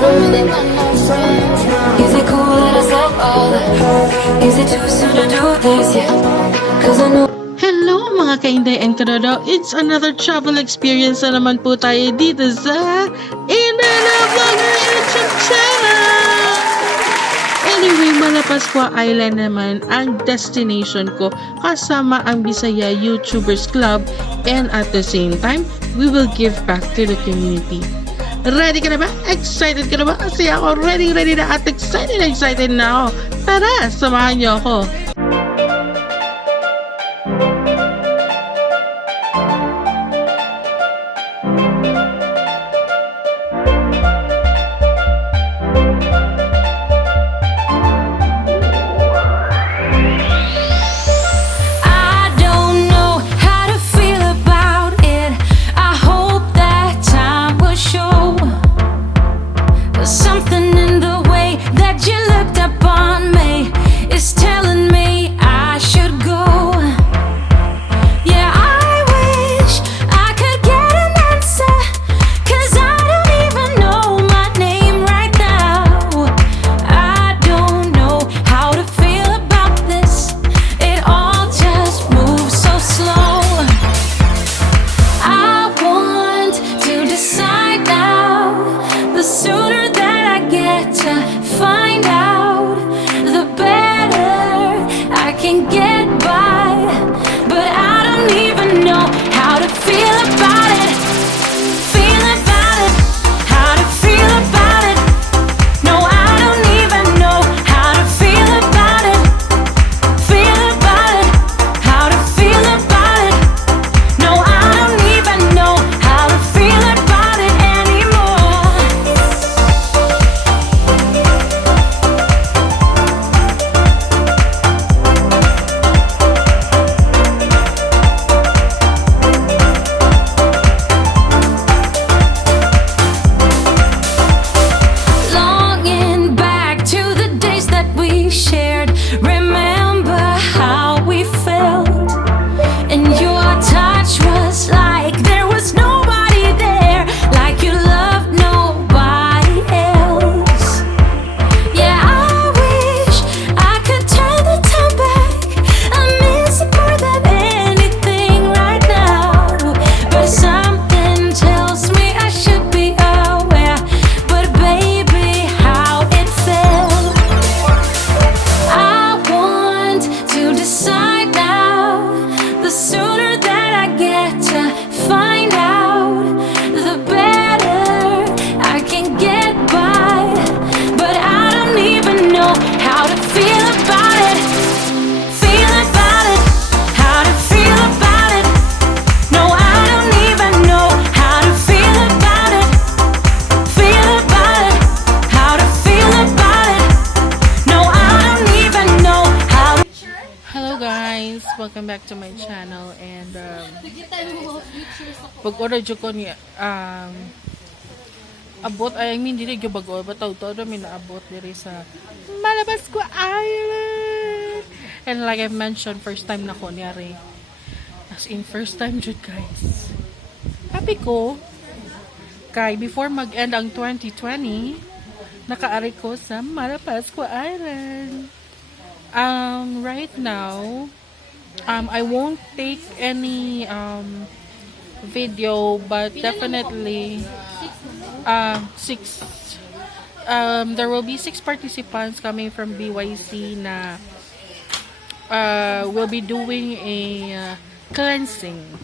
don't really got no friends. Is it cool that I said all that? Is it too soon to do this yet? Cause I know. Hello mga ka-Inday and Kadodo, it's another travel experience na naman po tayo dito sa Inday na Vlogger YouTube channel! Anyway, Malapascua Island naman ang destination ko kasama ang Bisaya YouTubers Club, and at the same time, we will give back to the community. Ready ka na ba? Excited ka na ba? Kasi ako ready na at excited na ako. Tara, samahan niyo ako. Welcome back to my channel, and pag-order ko niya abot dili gyud bag-o bataw to mi naabot diri sa Malapascua Island, and like I've mentioned, first time na ko niari, as in first time jud guys. Happy ko kay before mag-end ang 2020 nakaari ko sa Malapascua Island. Right now I won't take any video, but definitely there will be 6 participants coming from BYC na will be doing a cleansing.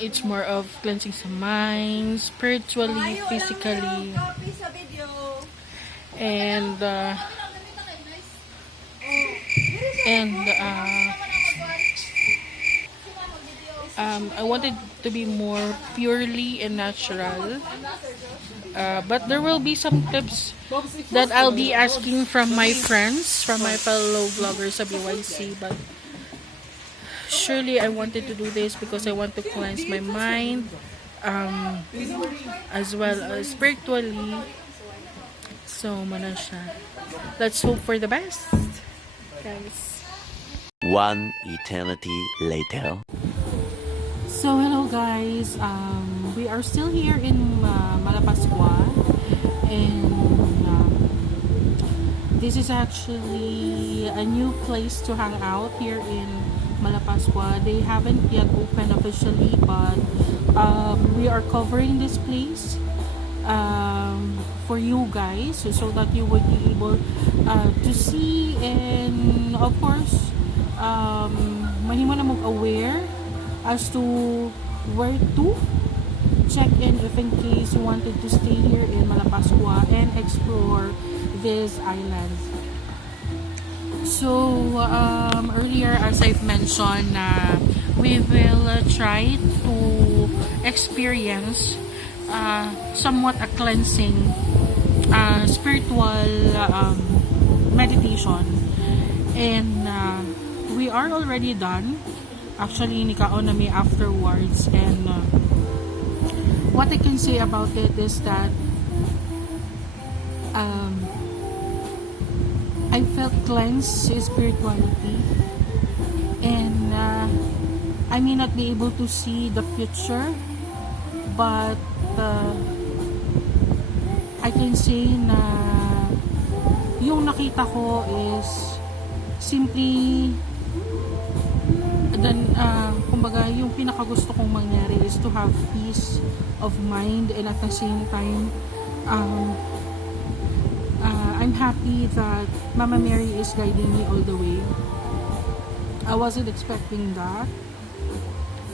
It's more of cleansing sa mind, spiritually, physically, and I wanted to be more purely and natural, but there will be some tips that I'll be asking from my friends, from my fellow vloggers sa BYC, but surely I wanted to do this because I want to cleanse my mind, as well as spiritually. So mana siya. Let's hope for the best, guys. One eternity later. So hello guys, we are still here in Malapascua, and this is actually a new place to hang out here in Malapascua. They haven't yet opened officially, but we are covering this place for you guys, so that you would be able to see, and of course mahimo na mag-aware as to where to check in if in case you wanted to stay here in Malapascua and explore these islands. So earlier, as I've mentioned, we will try to experience somewhat a cleansing spiritual meditation, and we are already done. Actually, nikaon na me afterwards, and what I can say about it is that I felt cleansed spirituality, and I may not be able to see the future, but I can say na yung nakita ko is simply kumbaga yung pinakagusto kong mangyari is to have peace of mind, and at the same time I'm happy that Mama Mary is guiding me all the way. I wasn't expecting that,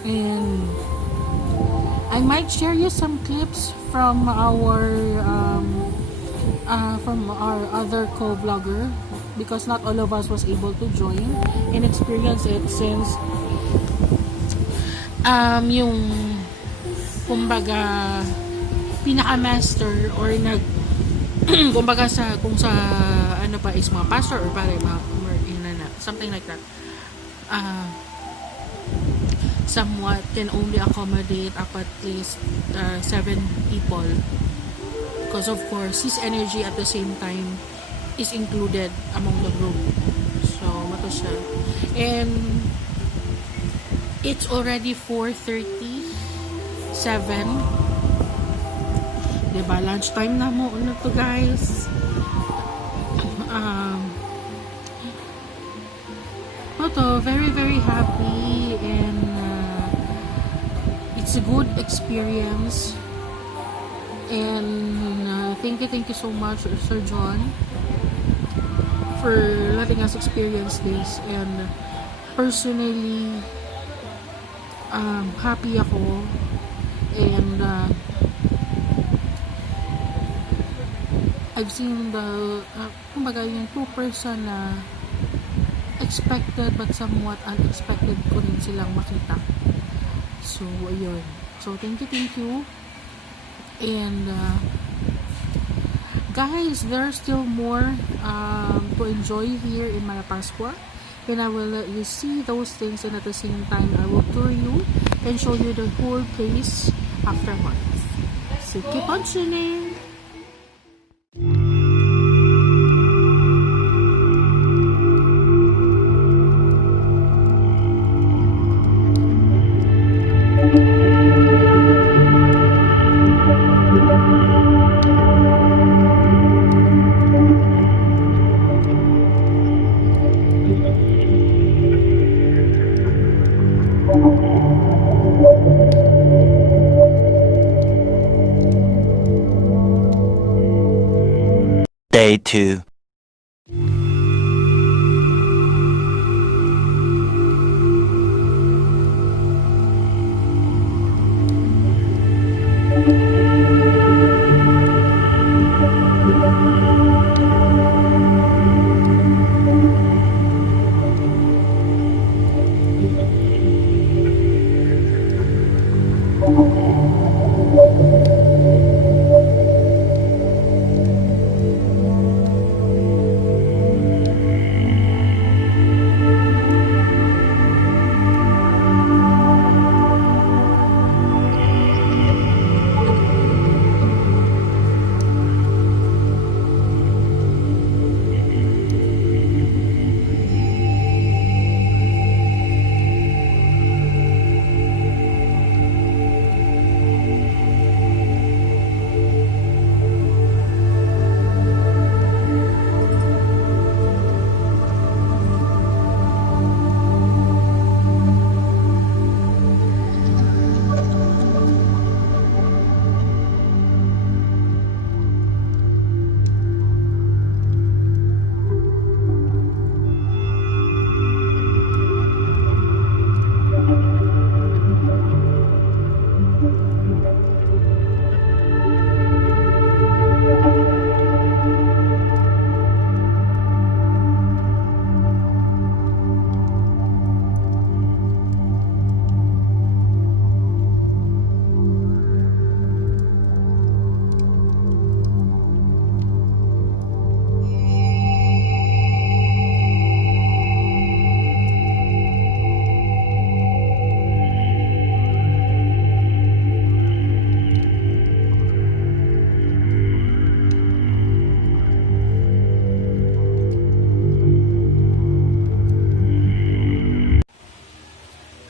and I might share you some clips from our other co-vlogger, because not all of us was able to join and experience it, since yung kumbaga pinaka-master or kumbaga kung sa ano pa is mga pastor or pare mga something like that, somewhat can only accommodate up at least 7 people, because of course his energy at the same time is included among the group. So mato siya, and it's already 4:37, diba, lunchtime na mo na to guys. Very very happy, and it's a good experience, and thank you so much, Sir John, for letting us experience this. And personally, happy ako, and I've seen the kumbaga yung 2% na expected but somewhat unexpected ko rin silang makita. So ayun, so thank you, and guys, there are still more to enjoy here in Malapascua, and I will let you see those things, and at the same time I will tour you and show you the whole place afterwards. So keep on tuning. Day 2.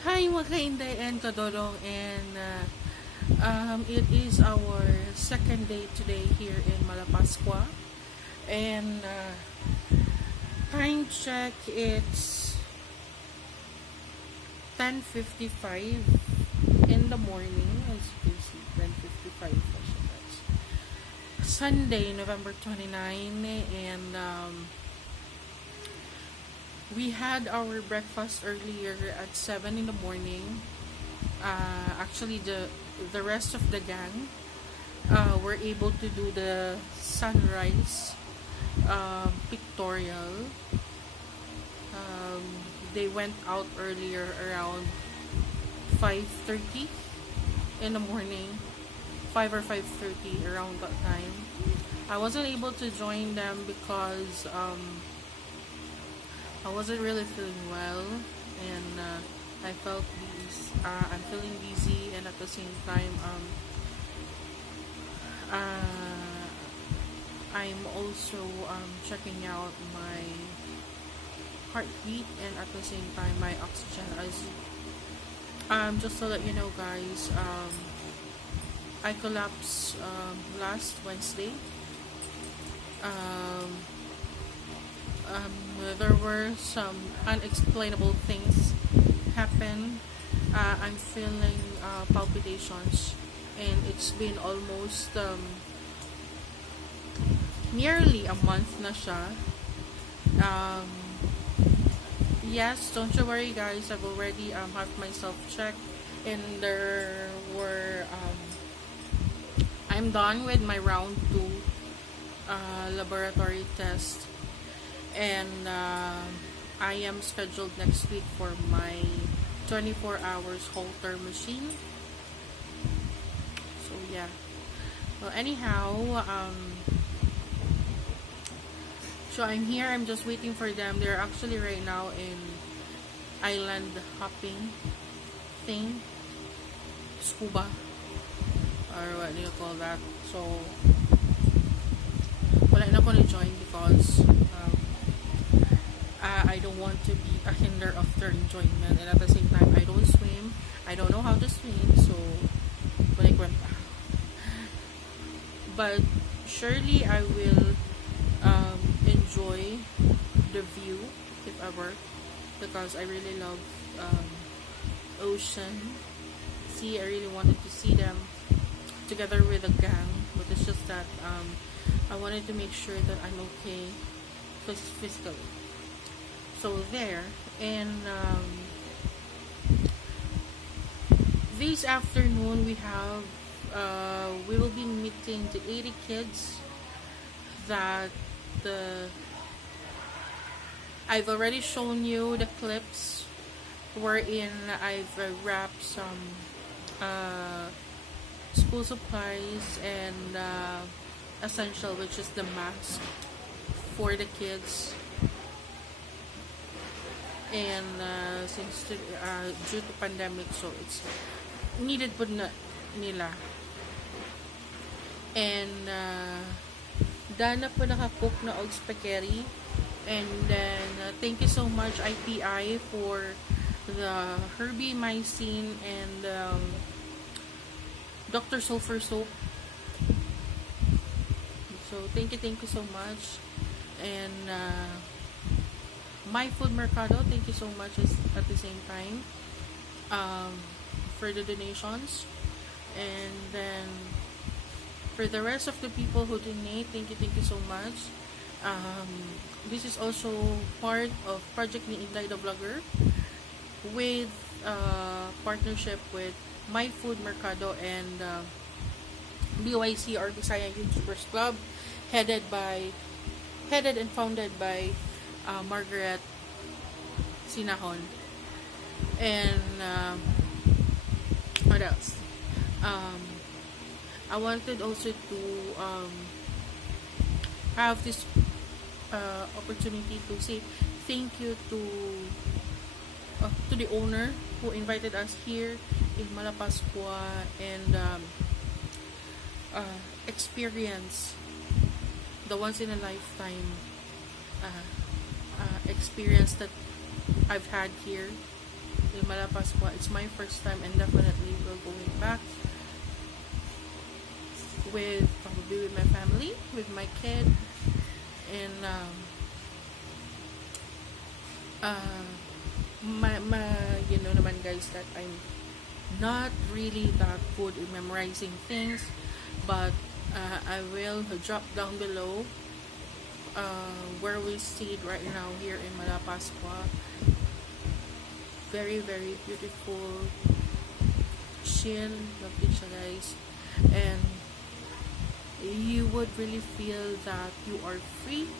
Hi mga ka-Inday and kadodong, and it is our second day today here in Malapascua, and time check, it's 10:55 in the morning. As you can see, 10:55. Sunday, November 29, and we had our breakfast earlier at 7 in the morning. Actually, the rest of the gang were able to do the sunrise pictorial. They went out earlier around 5:30 in the morning, 5 or 5:30 around that time. I wasn't able to join them because I wasn't really feeling well, and I'm feeling dizzy, and at the same time I'm also checking out my heartbeat, and at the same time my oxygen. As just to let you know, guys, I collapsed last Wednesday. There were some unexplainable things happen. I'm feeling palpitations, and it's been almost nearly a month na siya. Yes, don't you worry, guys. I've already had myself checked, and there were I'm done with my round 2 laboratory test, and I am scheduled next week for my 24 hours Holter machine. So yeah. Well, anyhow, so I'm here. I'm just waiting for them. They're actually right now in island hopping thing, scuba, or what do you call that? So wala na ko na-join because I don't want to be a hinder of their enjoyment, and at the same time I don't swim. I don't know how to swim, so but surely I will enjoy the view if ever, because I really love ocean, sea. I really wanted to see them together with a gang, but it's just that I wanted to make sure that I'm okay physically. So there, and this afternoon we will be meeting the 80 kids that I've already shown you the clips wherein I've wrapped some school supplies and essential, which is the mask for the kids. And since due to pandemic, so it's needed po na nila. And dana po nakakook na og spaghetti. And then thank you so much IPI for the herbimycin and Dr. Sulfur soap. So thank you so much. And My Food Mercado, thank you so much at the same time for the donations. And then for the rest of the people who donate, thank you so much. This is also part of Project ni Inday the Vlogger, with partnership with My Food Mercado and BYC, or Bisaya YouTubers Club, headed and founded by Margaret Sinahon. And what else? I wanted also to have this opportunity to say thank you to the owner who invited us here in Malapascua, and experience the once in a lifetime experience that I've had here in Malapascua. It's my first time, and definitely will going back with probably with my family, with my kid, and you know naman guys that I'm not really that good in memorizing things, but I will drop down below where we stayed right now here in Malapascua. Very very beautiful, chill, lovely siya guys, and you would really feel that you are free.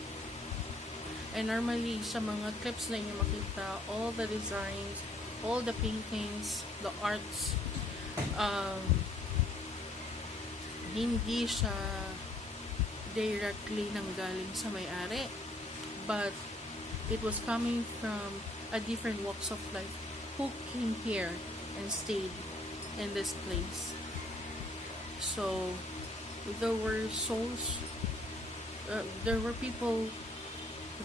And normally sa mga clips na inyo makita, all the designs, all the paintings, the arts, hindi siya directly nanggaling sa may-ari, but it was coming from a different walks of life who came here and stayed in this place. So there were souls, there were people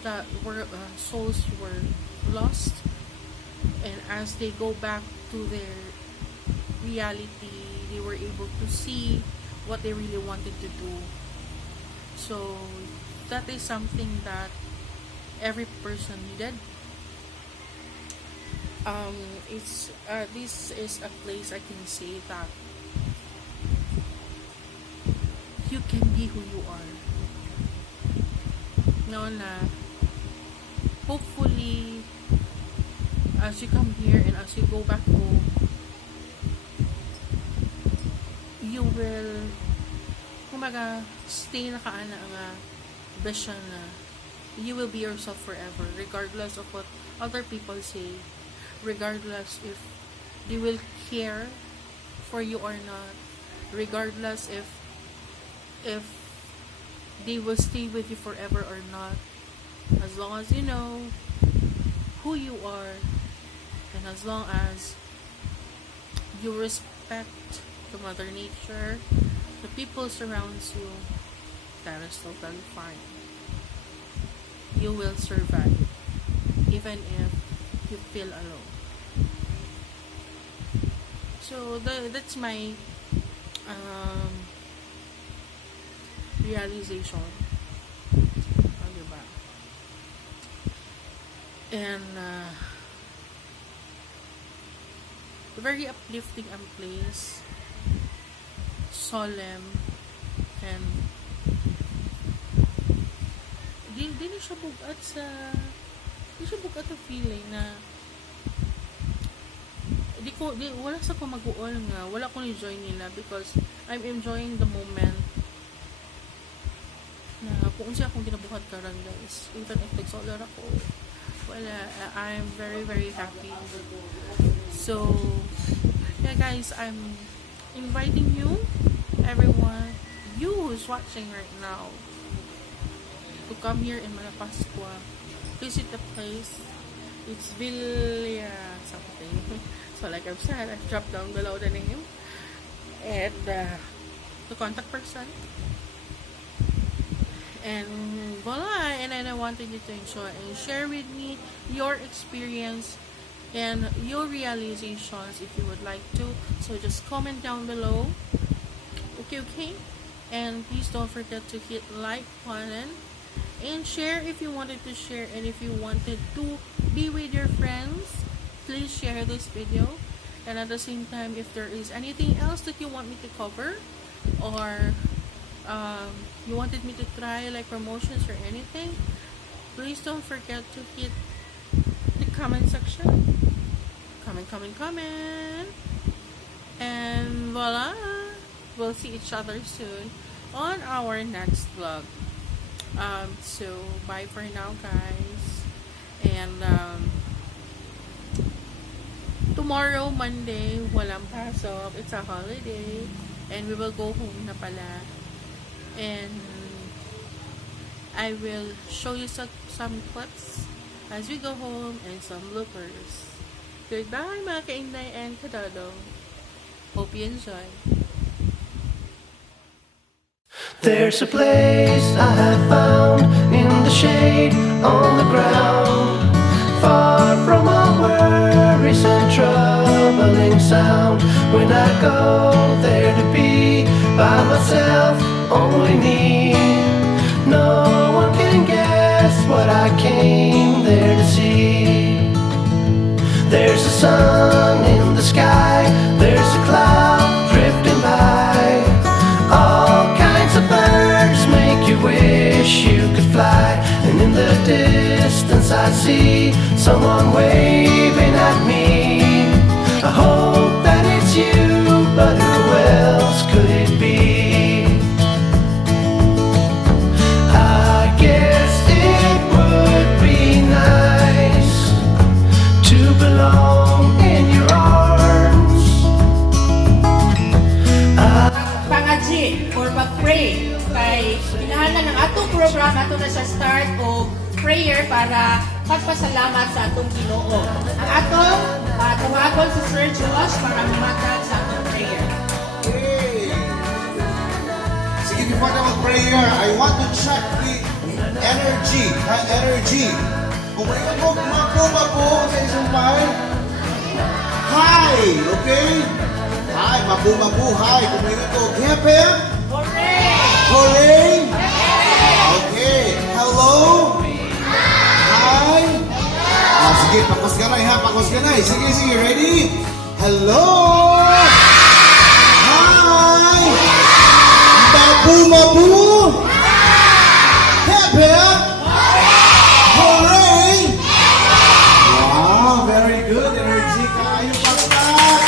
that were souls were lost, and as they go back to their reality, they were able to see what they really wanted to do. So that is something that every person needed. It's this is a place I can say that you can be who you are. No na hopefully as you come here and as you go back home, you will kumaga stay nakaana nga vision na you will be yourself forever, regardless of what other people say, regardless if they will care for you or not, regardless if they will stay with you forever or not. As long as you know who you are, and as long as you respect the mother nature, the people surrounds you, that is totally fine. You will survive even if you feel alone. So that's my realization. Diba? And very uplifting ang place, solemn, and di na siya bugat sa feeling na wala sa ko mag-uol nga, wala ko ni-join nila, because I'm enjoying the moment na kung siya akong ginabuhat karon guys, even if nag-solar ako, wala, I'm very very happy. So yeah guys, I'm inviting you, everyone, you who's watching right now, to come here in Malapascua, visit the place. It's Villa something. So like I've said, I've dropped down below the name and the contact person. And voila, and then I wanted you to enjoy and share with me your experience and your realizations if you would like to. So just comment down below. Okay. And please don't forget to hit like button and share if you wanted to share, and if you wanted to be with your friends, please share this video. And at the same time, if there is anything else that you want me to cover, or you wanted me to try like promotions or anything, please don't forget to hit the comment section. Comment. And voila, we'll see each other soon on our next vlog. So bye for now guys, and tomorrow Monday walang pasok, it's a holiday, and we will go home na pala, and I will show you some clips as we go home and some bloopers. Goodbye mga ka-Inday and ka-Dodo, hope you enjoy. There's a place I have found in the shade on the ground, far from all worries and troubles. rumbling sound. When I go there to be by myself, only me. No one can guess what I came there to see. There's a sun in the sky, there's a cloud drifting by. All kinds of birds make you wish you could fly. And in the distance I see someone waving at me. I hope that it's you, but who else could it be? I guess it would be nice to belong in your arms. Pangaji or pag-pray kay kinahanglan ng atong programa ato na sa start o prayer para pagpasalamat sa atong Ginoo. Ang atong tuwagon si Sir Josh para mamatag sa atong prayer. Okay. Sige, before na mag-prayer, I want to check the energy. Energy. Kung may mabu sa isang bahay, hi! Okay? Hi, mabu, hi. Kung may happy? Hooray! Hooray! Okay. Hello? Hi? Sige, pakos ka na ha, pakos ka na. Sige, ready? Hello? Hi! Mabu! Happy? Hooray! Wow, very good. Energy kayo pakpak.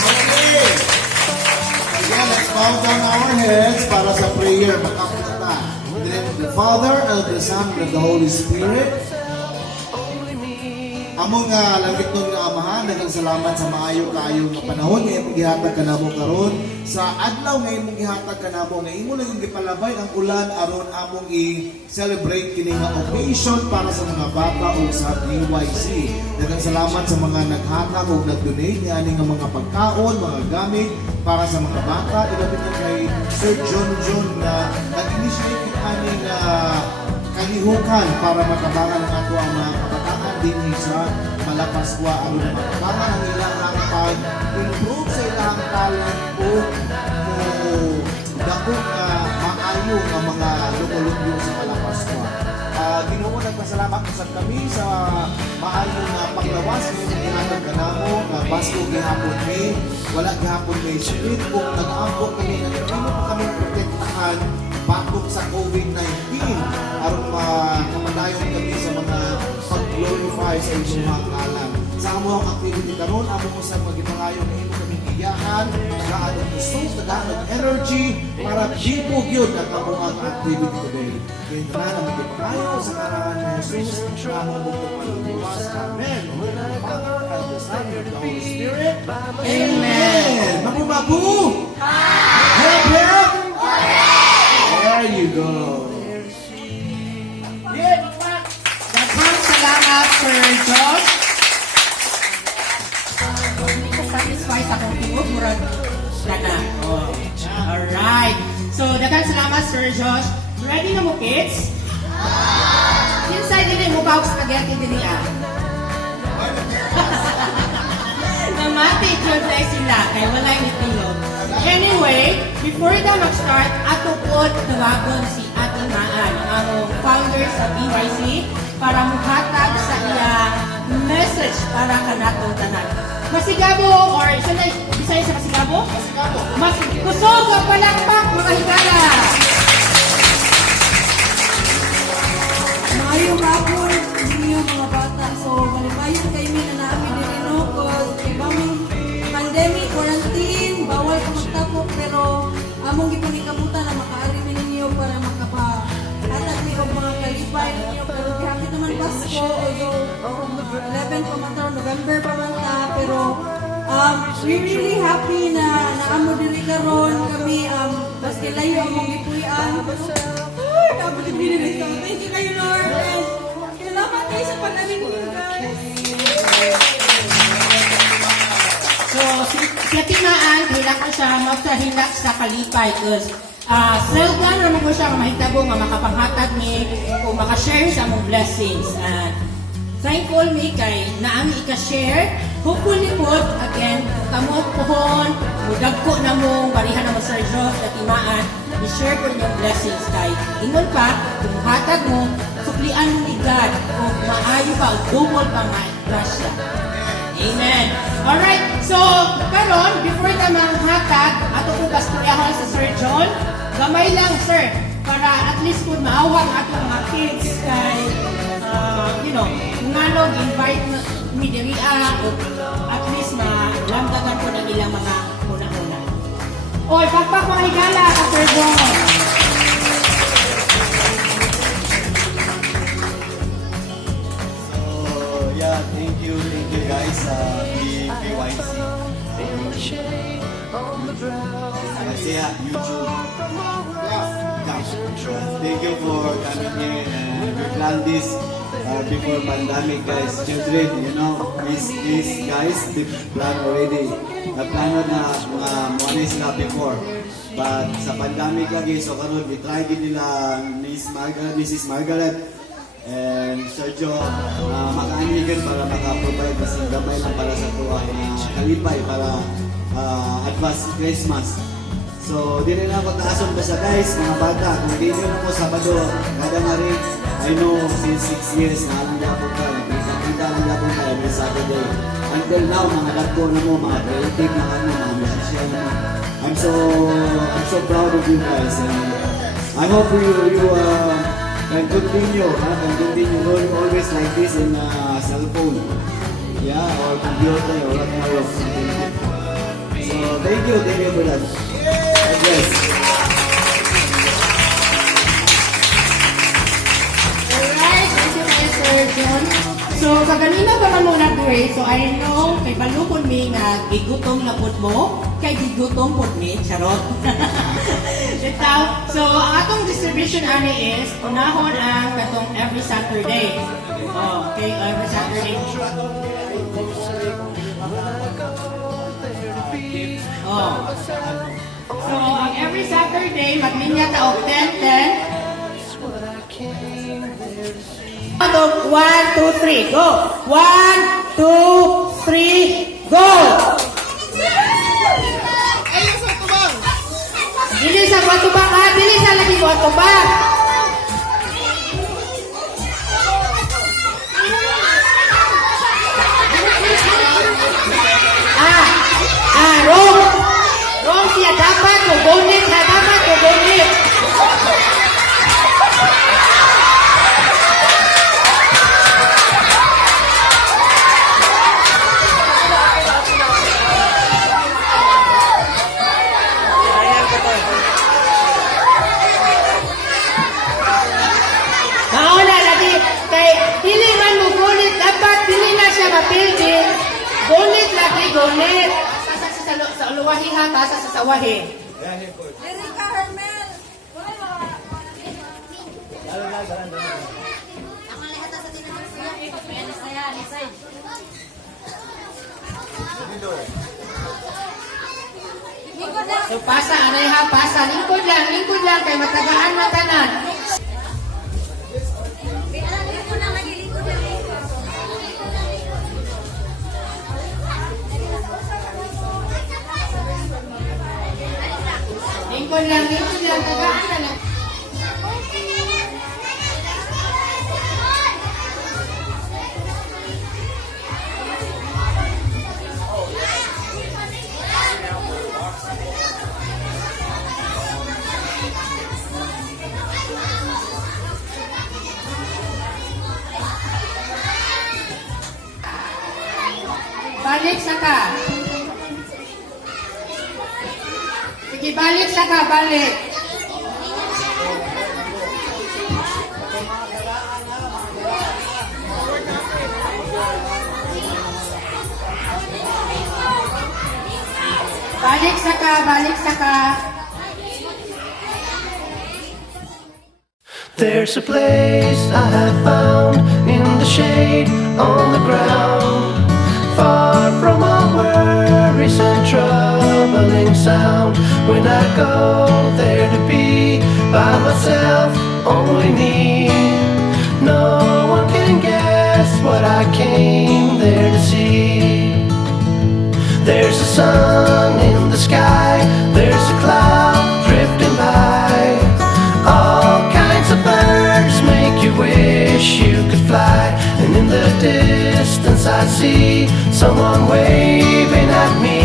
Okay. Again, let's bow down our heads para sa prayer. Makapunta na. In the name of the Father, and of the Son, and of the Holy Spirit. Among langit nun nga amahan, nagang salamat sa maayo kaayo nga panahon nga imong gihatag kanamo karon sa adlaw nga imong gihatag kanamo nga imo lang gipalabay ang ulan aron among i-celebrate kini nga occasion para sa mga bata o sa DYC. Nagang salamat sa mga naghatag o nag-donate ani nga mga pagkaon, mga gamit para sa mga bata. Ilapit na kay Sir John na nag-initiate ani nga kalihukan para matabangan ang ato ang mga kabataan din sa Malapascua Island. Matabangan ang ilang pag-improve sa ilang talent o dakong maayo ng mga lumulubyo sa Malapascua. Ginoo nagpasalamat sa kami sa maayo na paglawas ng ilang kanamo na basko gihapon may wala gihapon may sakit kung nag-aambot kami na hindi pa kami protektahan batok sa COVID-19 aron makapadayon kami sa mga pag-glorify sa inyong mga ngalan. Sa among activity karon among usab magipangayo na imo kami giyahan sa atong gusto sa daghang energy para tipo gyud ang among activity today. Kaya na magipangayo sa ngalan ni Jesus ang among pagpapaluluwas. Amen. Father and the Son and the Holy Spirit. Amen. Mabu! Hep, hep! There you go. Daghang salamat, Sir Josh. Hindi ka satisfied sa akong tiwog, murag na. Alright. So, daghang salamat, Sir Josh. Ready na mo, kids? Inside din mo pa spaghetti din niya. Namati, try sila. Kaya wala yung itilog. Anyway, before na mag-start, ato po tawagon si Ate Maan, ang founder sa BYC, para muhatag sa iyang message para kanatong tanan. Masigabo, or isa na, bisaya sa masigabo? Masigabo. Kusog ang palakpak, mga higala! Maayong hapon ninyo mga bata. So, malipayon kayo na namin din ko. Ibang pandemic, quarantine, bawal ka magtapok. Pero among ipangikabutan na makaari ninyo para makapahatag niyo mga kalipay ninyo. Pero gihapit naman Pasko, although 11 pa man taon, November pa man ta. Pero we're really happy na naamo diri karon kami. Baski layo among ipuyan. Thank you kayo, Lord. And kinalaman kayo sa panamin niyo, guys. So, si Tinaan, kailangan siya magsahinak sa kalipay because seldan naman ko siya mahitabo nga makapanghatag ni o makashare sa mong blessings. Thankful me kay naami ika-share Hopefully po, again, kamo pohon, mudagko na mo, barihan na mo sa Diyos, katimaan, i-share ko yung blessings kay ingon pa, kung hatag mo, suklian mo ni God, kung maayo pa, double pa nga, grasya. Amen. Alright, so, karon before ka manghatag, ato po pastoryahon sa Sir John, gamay lang, sir, para at least kung maawang ato mga kids kay, ngano, invite mi diri o at least malamdagan ko ng ilang mga una-una. Oy, pagpapahigala ka, Sir John. So yeah, thank you guys, BYC. Saya YouTube. Thank you for coming here and we planned this before pandemic, guys. Children, these guys, they plan already. Na-plan na mga months na before. But sa pandemic lagi, so karon we try din nila Mrs. Margaret and Sergio makaanigan para maka-provide kasi gamay lang para sa tuwa kalipay para advance Christmas. So, di rin ako taason ba sa guys, mga bata. Kung di nyo na po Sabado, kada nga rin, I know, since 6 years na alam niya po ka, nakikita lang niya po ka every Saturday. Until now, mga lagko na mo, mga creative na kami, mga musician na. I'm so proud of you guys. And I hope you can continue learning always like this in cell phone. Yeah, or computer, or whatever. So, thank you for that. Yes. Alright, thank you kayo, Sir John. So, kaganina pa man mo nag-pray, so I know, kay balukon mi nga gigutom na pod mo, kay gigutom pod mi, charot. So, ang atong distribution ani is, unahon ang katong every Saturday. Okay, every Saturday. So, ang every Saturday, maglinya ta og 10-10. 1, 2, 3, go! 1, 2, 3, go! Dili sa watubang ha, dili sa lagi watubang. Wrong siya dapat ko bonnet na dapat ko bonnet. Mauna lagi kay dili man mo bonnet dapat dili na siya mapildi. Bonnet lagi bonnet. Sa uluwahi ha, tasa sa sawahi. Erika Hermel. So pasa, anay ha, pasa. Lingkod lang, kay matagaan matanan. Lingkod lang, tagaan na lang. Balik saka. Sige, balik saka, balik. Balik saka. There's a place I have found in the shade on the ground, far from all worries and troubling sound. When I go there to be by myself, only me, no one can guess what I came there to see. There's a sun in the sky, there's a cloud drifting by. All kinds of birds make you wish you could fly. And in the distance I see someone waving at me.